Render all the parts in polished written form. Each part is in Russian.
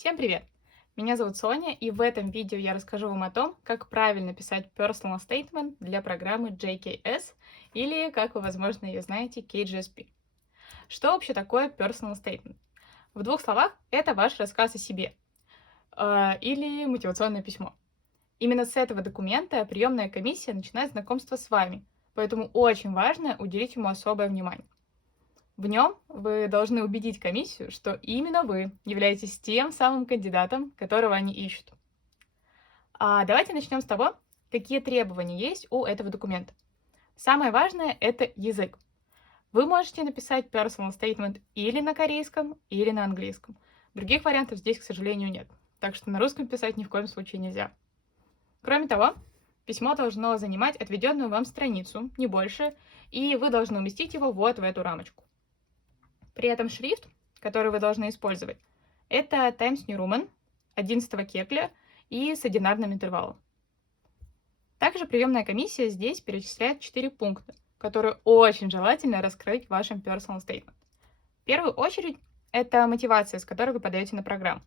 Всем привет! Меня зовут Соня, и в этом видео я расскажу вам о том, как правильно писать personal statement для программы JKS, или, как вы, возможно, ее знаете, KGSP. Что вообще такое personal statement? В двух словах, это ваш рассказ о себе, или мотивационное письмо. Именно с этого документа приемная комиссия начинает знакомство с вами, поэтому очень важно уделить ему особое внимание. В нем вы должны убедить комиссию, что именно вы являетесь тем самым кандидатом, которого они ищут. Давайте начнем с того, какие требования есть у этого документа. Самое важное — это язык. Вы можете написать personal statement или на корейском, или на английском. Других вариантов здесь, к сожалению, нет. Так что на русском писать ни в коем случае нельзя. Кроме того, письмо должно занимать отведенную вам страницу, не больше, и вы должны уместить его вот в эту рамочку. При этом шрифт, который вы должны использовать, это Times New Roman 11 кегля и с одинарным интервалом. Также приемная комиссия здесь перечисляет 4 пункта, которые очень желательно раскрыть в вашем personal statement. В первую очередь, это мотивация, с которой вы подаете на программу.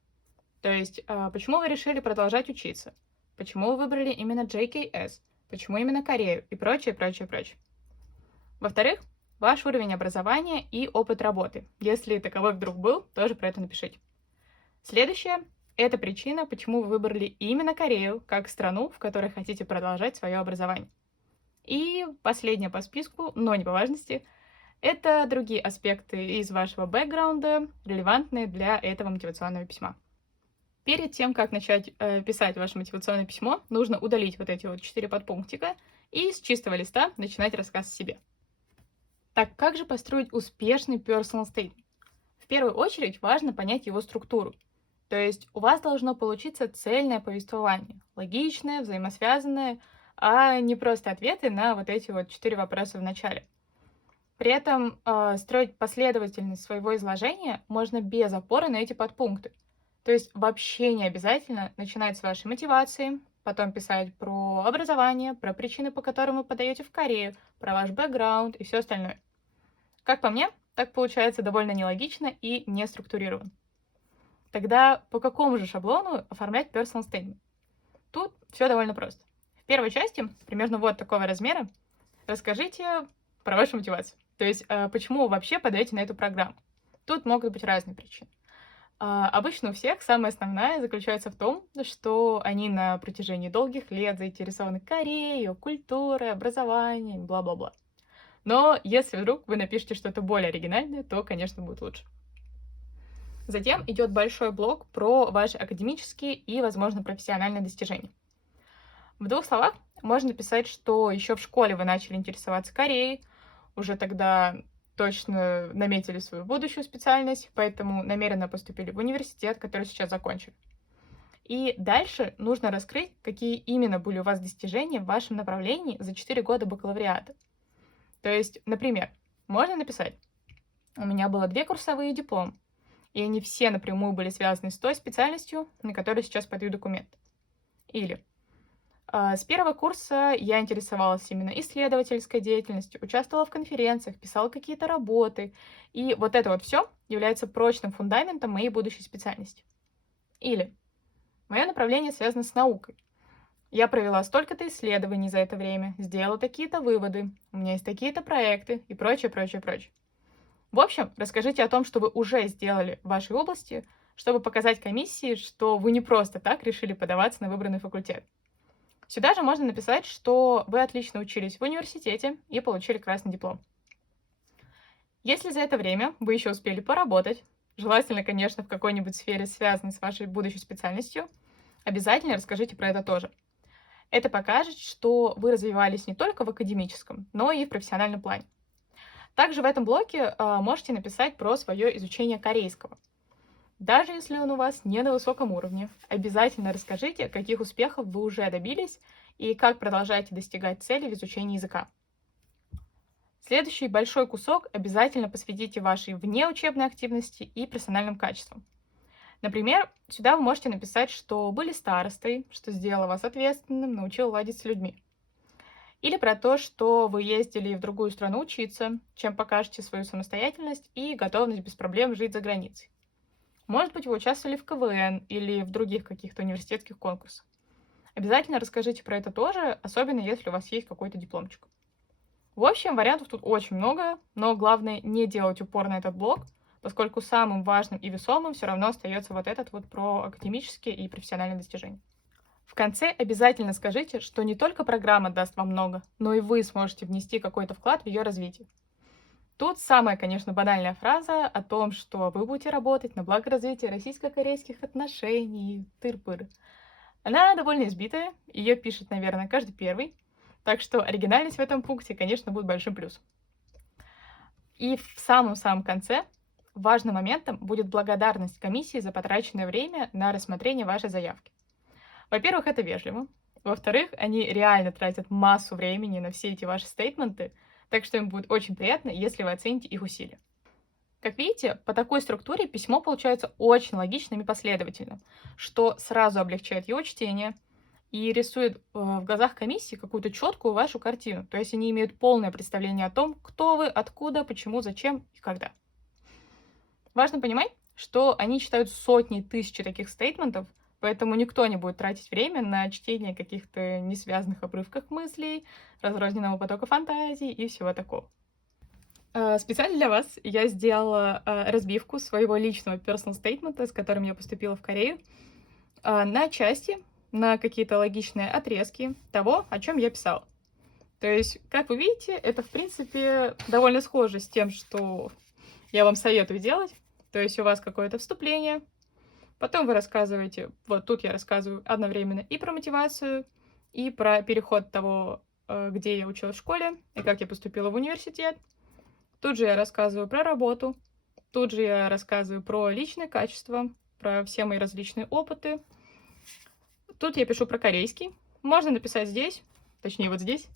То есть, почему вы решили продолжать учиться, почему вы выбрали именно JKS, почему именно Корею и прочее, прочее, прочее. Во-вторых, ваш уровень образования и опыт работы. Если таковой вдруг был, тоже про это напишите. Следующее — это причина, почему вы выбрали именно Корею как страну, в которой хотите продолжать свое образование. И последнее по списку, но не по важности, это другие аспекты из вашего бэкграунда, релевантные для этого мотивационного письма. Перед тем, как начать писать ваше мотивационное письмо, нужно удалить вот эти вот 4 подпунктика и с чистого листа начинать рассказ о себе. Так, как же построить успешный personal statement? В первую очередь важно понять его структуру. То есть у вас должно получиться цельное повествование, логичное, взаимосвязанное, а не просто ответы на вот эти вот 4 вопроса в начале. При этом строить последовательность своего изложения можно без опоры на эти подпункты. То есть вообще не обязательно начинать с вашей мотивации, потом писать про образование, про причины, по которым вы подаете в Корею, про ваш бэкграунд и все остальное. Как по мне, так получается довольно нелогично и не структурировано. Тогда по какому же шаблону оформлять personal statement? Тут все довольно просто. В первой части, примерно вот такого размера, расскажите про вашу мотивацию. То есть, почему вы вообще подаете на эту программу. Тут могут быть разные причины. Обычно у всех самая основная заключается в том, что они на протяжении долгих лет заинтересованы Кореей, ее культурой, образованием, бла-бла-бла. Но если вдруг вы напишете что-то более оригинальное, то, конечно, будет лучше. Затем идет большой блок про ваши академические и, возможно, профессиональные достижения. В двух словах можно написать, что еще в школе вы начали интересоваться Кореей, уже тогда точно наметили свою будущую специальность, поэтому намеренно поступили в университет, который сейчас закончили. И дальше нужно раскрыть, какие именно были у вас достижения в вашем направлении за 4 года бакалавриата. То есть, например, можно написать: у меня было 2 курсовые диплома, и они все напрямую были связаны с той специальностью, на которой сейчас подаю документ. Или с первого курса я интересовалась именно исследовательской деятельностью, участвовала в конференциях, писала какие-то работы, и вот это вот все является прочным фундаментом моей будущей специальности. Или мое направление связано с наукой. Я провела столько-то исследований за это время, сделала такие-то выводы, у меня есть такие-то проекты и прочее, прочее, прочее. В общем, расскажите о том, что вы уже сделали в вашей области, чтобы показать комиссии, что вы не просто так решили подаваться на выбранный факультет. Сюда же можно написать, что вы отлично учились в университете и получили красный диплом. Если за это время вы еще успели поработать, желательно, конечно, в какой-нибудь сфере, связанной с вашей будущей специальностью, обязательно расскажите про это тоже. Это покажет, что вы развивались не только в академическом, но и в профессиональном плане. Также в этом блоке можете написать про свое изучение корейского. Даже если он у вас не на высоком уровне, обязательно расскажите, каких успехов вы уже добились и как продолжаете достигать цели в изучении языка. Следующий большой кусок обязательно посвятите вашей внеучебной активности и персональным качествам. Например, сюда вы можете написать, что были старостой, что сделало вас ответственным, научил ладить с людьми. Или про то, что вы ездили в другую страну учиться, чем покажете свою самостоятельность и готовность без проблем жить за границей. Может быть, вы участвовали в КВН или в других каких-то университетских конкурсах. Обязательно расскажите про это тоже, особенно если у вас есть какой-то дипломчик. В общем, вариантов тут очень много, но главное не делать упор на этот блок, поскольку самым важным и весомым все равно остается вот этот вот про академические и профессиональные достижения. В конце обязательно скажите, что не только программа даст вам много, но и вы сможете внести какой-то вклад в ее развитие. Тут самая, конечно, банальная фраза о том, что вы будете работать на благо развития российско-корейских отношений, тыр-пыр. Она довольно избитая, ее пишет, наверное, каждый первый, так что оригинальность в этом пункте, конечно, будет большим плюсом. И в самом-самом конце важным моментом будет благодарность комиссии за потраченное время на рассмотрение вашей заявки. Во-первых, это вежливо. Во-вторых, они реально тратят массу времени на все эти ваши стейтменты, так что им будет очень приятно, если вы оцените их усилия. Как видите, по такой структуре письмо получается очень логичным и последовательным, что сразу облегчает его чтение и рисует в глазах комиссии какую-то четкую вашу картину. То есть они имеют полное представление о том, кто вы, откуда, почему, зачем и когда. Важно понимать, что они читают сотни тысяч таких стейтментов, поэтому никто не будет тратить время на чтение каких-то несвязанных обрывков мыслей, разрозненного потока фантазий и всего такого. Специально для вас я сделала разбивку своего личного personal statement, с которым я поступила в Корею, на части, на какие-то логичные отрезки того, о чем я писала. То есть, как вы видите, это, в принципе, довольно схоже с тем, что я вам советую делать. То есть у вас какое-то вступление, потом вы рассказываете, вот тут я рассказываю одновременно и про мотивацию, и про переход того, где я училась в школе, и как я поступила в университет. Тут же я рассказываю про работу, тут же я рассказываю про личные качества, про все мои различные опыты. Тут я пишу про корейский. Можно написать здесь, точнее вот здесь.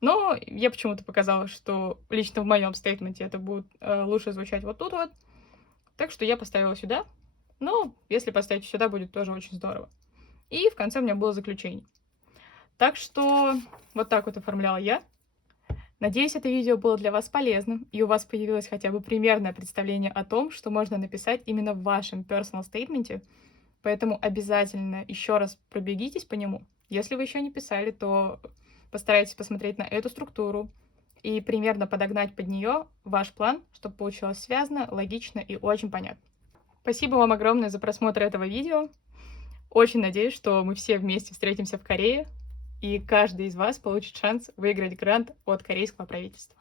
Но я почему-то показала, что лично в моем стейтменте это будет лучше звучать вот тут вот. Так что я поставила сюда. Но если поставить сюда, будет тоже очень здорово. И в конце у меня было заключение. Так что вот так вот оформляла я. Надеюсь, это видео было для вас полезным, и у вас появилось хотя бы примерное представление о том, что можно написать именно в вашем personal statement. Поэтому обязательно еще раз пробегитесь по нему. Если вы еще не писали, то постарайтесь посмотреть на эту структуру и примерно подогнать под нее ваш план, чтобы получилось связано, логично и очень понятно. Спасибо вам огромное за просмотр этого видео. Очень надеюсь, что мы все вместе встретимся в Корее, и каждый из вас получит шанс выиграть грант от корейского правительства.